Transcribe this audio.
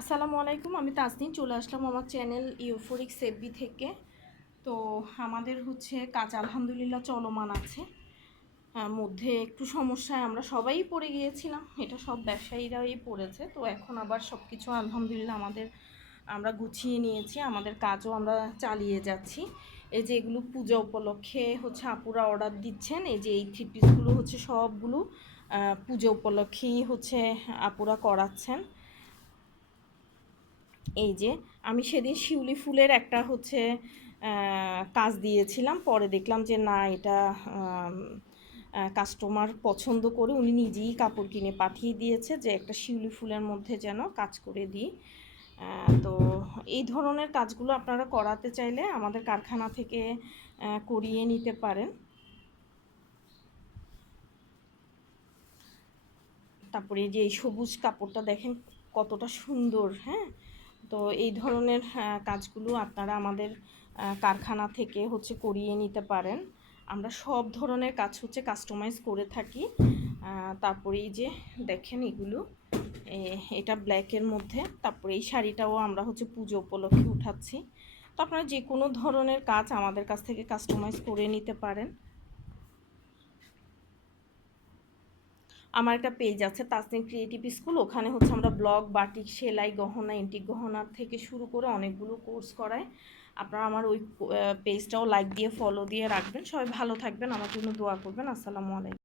আসসালামু আলাইকুম, আমি তাসনিম, চলে আসলাম আমার চ্যানেল ইউফোরিক সেববি থেকে। তো আমাদের হচ্ছে কাজ আলহামদুলিল্লাহ চলমান আছে। মধ্যে একটু সমস্যায় আমরা সবাই পড়ে গিয়েছিলাম, এটা সব ব্যবসায়ীরাই পড়েছে। তো এখন আবার সব কিছু আলহামদুলিল্লাহ আমাদের, আমরা গুছিয়ে নিয়েছি, আমাদের কাজও আমরা চালিয়ে যাচ্ছি। এই যে এগুলো পূজা উপলক্ষে হচ্ছে আপুরা অর্ডার দিচ্ছেন, এই যে এই থ্রি পিসগুলো হচ্ছে সবগুলো পুজো উপলক্ষেই হচ্ছে আপুরা করাচ্ছেন। এই যে, আমি সেদিন শিউলি ফুলের একটা হচ্ছে কাজ দিয়েছিলাম। পরে দেখলাম যে, না, এটা কাস্টমার পছন্দ করে উনি নিজেই কাপড় কিনে পাঠিয়ে দিয়েছে যে, একটা শিউলি ফুলের মধ্যে যেন কাজ করে দিই। তো এই ধরনের কাজগুলো আপনারা করাতে চাইলে আমাদের কারখানা থেকে করিয়ে নিতে পারেন। তারপরে যে, এই সবুজ কাপড়টা দেখেন কতটা সুন্দর হ্যাঁ? তো এই ধরনের কাজগুলো আপনারা আমাদের কারখানা থেকে হচ্ছে করিয়ে নিতে পারেন। আমরা সব ধরনের কাজ হচ্ছে কাস্টমাইজ করে থাকি। তারপরে এই যে দেখেন এগুলো এটা ব্ল্যাকের মধ্যে, তারপরে এই শাড়িটাও আমরা হচ্ছে পুজো উপলক্ষে উঠাচ্ছি। তো আপনারা যে কোনো ধরনের কাজ আমাদের কাছ থেকে কাস্টমাইজ করে নিতে পারেন। আমার একটা পেজ আছে তাসনিম ক্রিয়েটিভ স্কুল ওখানে হচ্ছে আমরা ব্লগ বাটিক সেলাই, গহনা এন্টিক গহনা থেকে শুরু করে অনেকগুলো কোর্স করায় আপনারা আমার ওই পেজটাও লাইক দিয়ে ফলো দিয়ে রাখবেন। সবাই ভালো থাকবেন, আমার জন্য দোয়া করবেন। আসসালামু আলাইকুম।